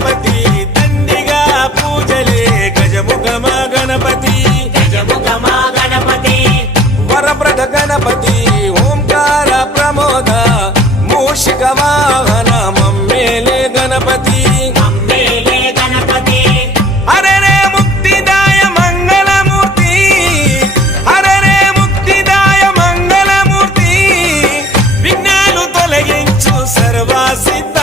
గణపతి దండిగా పూజలే గజముఖమ గణపతి వరప్రద గణపతి ఓంకార ప్రమోద మూషిక వాహన మమ్మేలే గణపతి హరే రే ముక్తిదాయ మంగళమూర్తి హరే రే ముక్తిదాయ మంగళమూర్తి విఘ్నాలు తొలగించు సర్వసిద్ధ